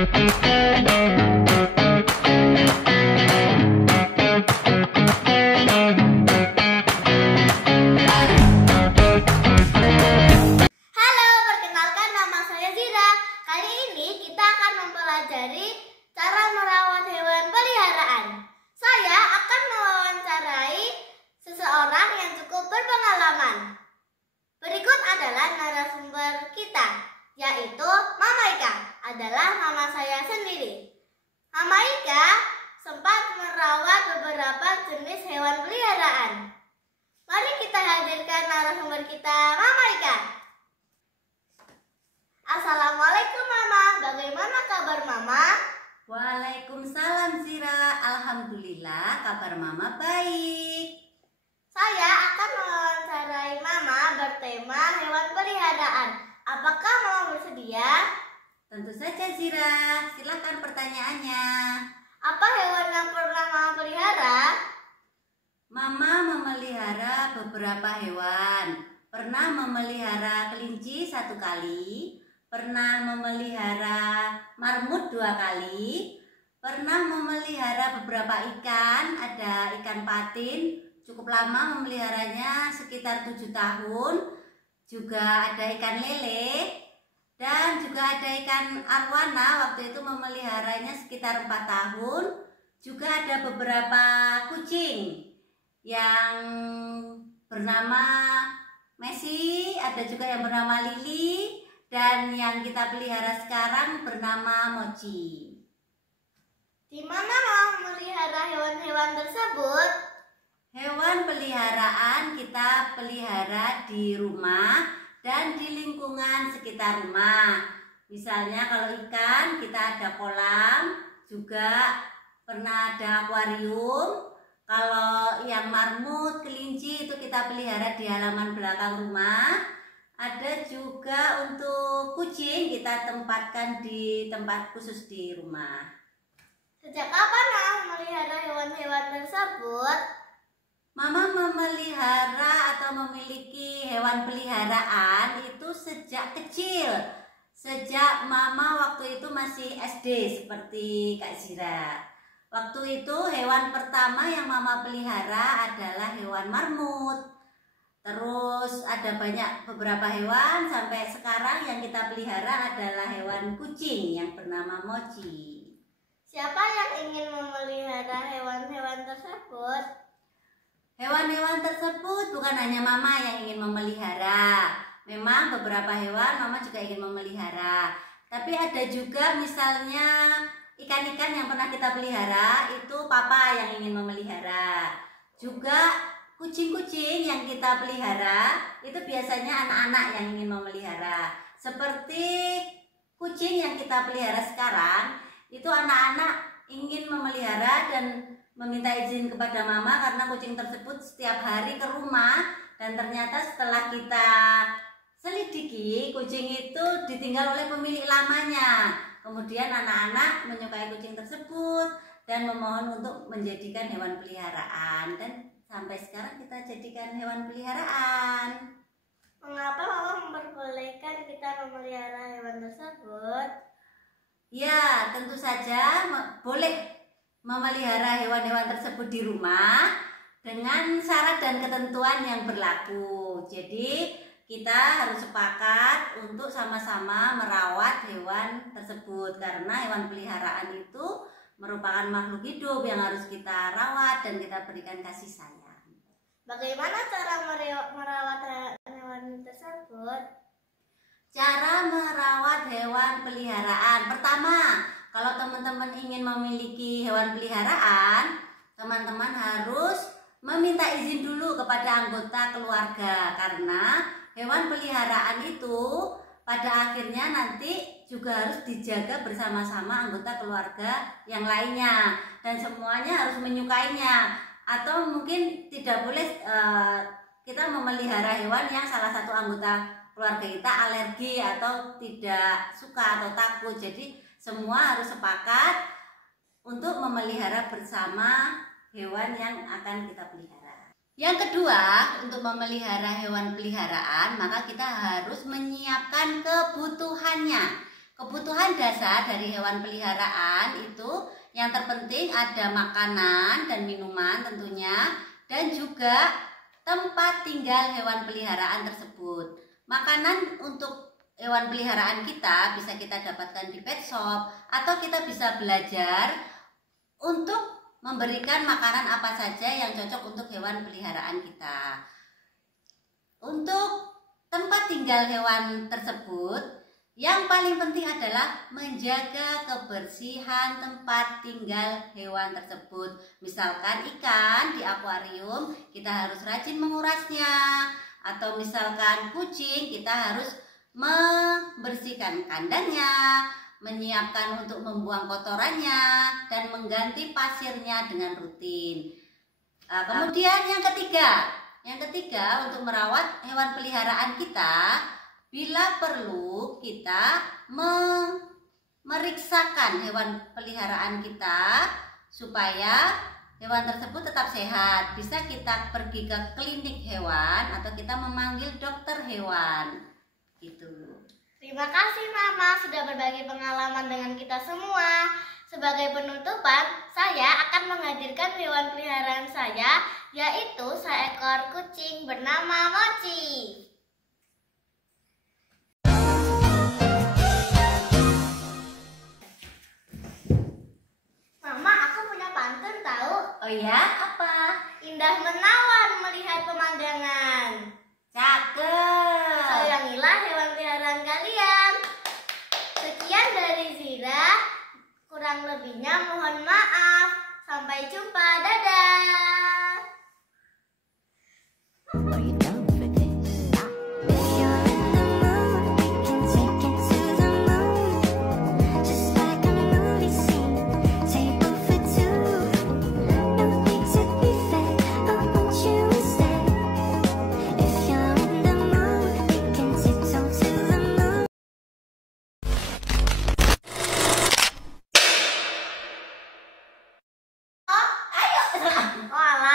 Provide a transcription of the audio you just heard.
perkenalkan nama saya Zira. Kali ini kita akan mempelajari cara merawat hewan peliharaan. Saya akan mewawancarai seseorang yang cukup berpengalaman. Berikut adalah narasumber kita, yaitu Mama Ika, adalah mama saya sendiri. Mama Ika sempat merawat beberapa jenis hewan peliharaan. Mari kita hadirkan narasumber kita, Mama Ika. Assalamualaikum Mama, bagaimana kabar Mama? Waalaikumsalam Zira, alhamdulillah kabar Mama baik. Saya akan mewawancarai Mama bertema hewan peliharaan. Apakah Mama bersedia? Tentu saja Zira, silakan pertanyaannya. Apa hewan yang pernah Mama pelihara? Mama memelihara beberapa hewan. Pernah memelihara kelinci 1 kali, pernah memelihara marmut 2 kali, pernah memelihara beberapa ikan, ada ikan patin, cukup lama memeliharanya sekitar 7 tahun, juga ada ikan lele, dan juga ada ikan arwana, waktu itu memeliharanya sekitar 4 tahun, juga ada beberapa kucing yang bernama Messi, ada juga yang bernama Lili, dan yang kita pelihara sekarang bernama Mochi. Di mana Mama memelihara hewan-hewan tersebut? Hewan peliharaan kita pelihara di rumah dan di lingkungan sekitar rumah. Misalnya kalau ikan kita ada kolam, juga pernah ada akuarium. Kalau yang marmut, kelinci itu kita pelihara di halaman belakang rumah. Ada juga untuk kucing kita tempatkan di tempat khusus di rumah. Sejak kapan Mama memelihara hewan-hewan tersebut? Mama memelihara atau memiliki hewan peliharaan itu sejak kecil. Sejak Mama waktu itu masih SD seperti Kak Zira. Waktu itu hewan pertama yang Mama pelihara adalah hewan marmut. Terus ada beberapa hewan sampai sekarang yang kita pelihara adalah hewan kucing yang bernama Mochi. Siapa yang ingin memelihara hewan-hewan tersebut? Hewan-hewan tersebut bukan hanya Mama yang ingin memelihara. Memang beberapa hewan Mama juga ingin memelihara. Tapi ada juga misalnya ikan-ikan yang pernah kita pelihara itu Papa yang ingin memelihara. Juga kucing-kucing yang kita pelihara itu biasanya anak-anak yang ingin memelihara. Seperti kucing yang kita pelihara sekarang, itu anak-anak ingin memelihara dan meminta izin kepada Mama karena kucing tersebut setiap hari ke rumah, dan ternyata setelah kita selidiki, kucing itu ditinggal oleh pemilik lamanya. Kemudian anak-anak menyukai kucing tersebut dan memohon untuk menjadikan hewan peliharaan, dan sampai sekarang kita jadikan hewan peliharaan. Mengapa Mama memperbolehkan kita memelihara hewan tersebut? Ya, tentu saja boleh memelihara hewan-hewan tersebut di rumah dengan syarat dan ketentuan yang berlaku. Jadi kita harus sepakat untuk sama-sama merawat hewan tersebut, karena hewan peliharaan itu merupakan makhluk hidup yang harus kita rawat dan kita berikan kasih sayang. Bagaimana cara merawat hewan tersebut? Cara merawat hewan peliharaan. Pertama, kalau teman-teman ingin memiliki hewan peliharaan, teman-teman harus meminta izin dulu kepada anggota keluarga, karena hewan peliharaan itu pada akhirnya nanti juga harus dijaga bersama-sama anggota keluarga yang lainnya, dan semuanya harus menyukainya. Atau mungkin tidak boleh kita memelihara hewan yang salah satu anggota keluarga kita alergi atau tidak suka atau takut. Jadi semua harus sepakat untuk memelihara bersama hewan yang akan kita pelihara. Yang kedua, untuk memelihara hewan peliharaan, maka kita harus menyiapkan kebutuhannya. kebutuhan dasar dari hewan peliharaan itu yang terpenting ada makanan dan minuman tentunya, dan juga tempat tinggal hewan peliharaan tersebut. Makanan untuk hewan peliharaan kita bisa kita dapatkan di pet shop, atau kita bisa belajar untuk memberikan makanan apa saja yang cocok untuk hewan peliharaan kita. Untuk tempat tinggal hewan tersebut, yang paling penting adalah menjaga kebersihan tempat tinggal hewan tersebut. Misalkan ikan di akuarium, kita harus rajin mengurasnya. Atau misalkan kucing, kita harus membersihkan kandangnya, menyiapkan untuk membuang kotorannya, dan mengganti pasirnya dengan rutin. Kemudian yang ketiga untuk merawat hewan peliharaan kita, bila perlu kita memeriksakan hewan peliharaan kita supaya hewan tersebut tetap sehat. Bisa kita pergi ke klinik hewan atau kita memanggil dokter hewan. Gitu. Terima kasih Mama sudah berbagi pengalaman dengan kita semua. Sebagai penutupan, saya akan menghadirkan hewan peliharaan saya, yaitu seekor kucing bernama Mochi. Mama, aku punya pantun tahu. Oh ya, apa? Indah menawan melihat pemandangan. Cakep. Sayangilah hewan peliharaan kalian. Sekian dari Zira. Kurang lebihnya mohon maaf. Sampai jumpa. Dadah. Oh, alah.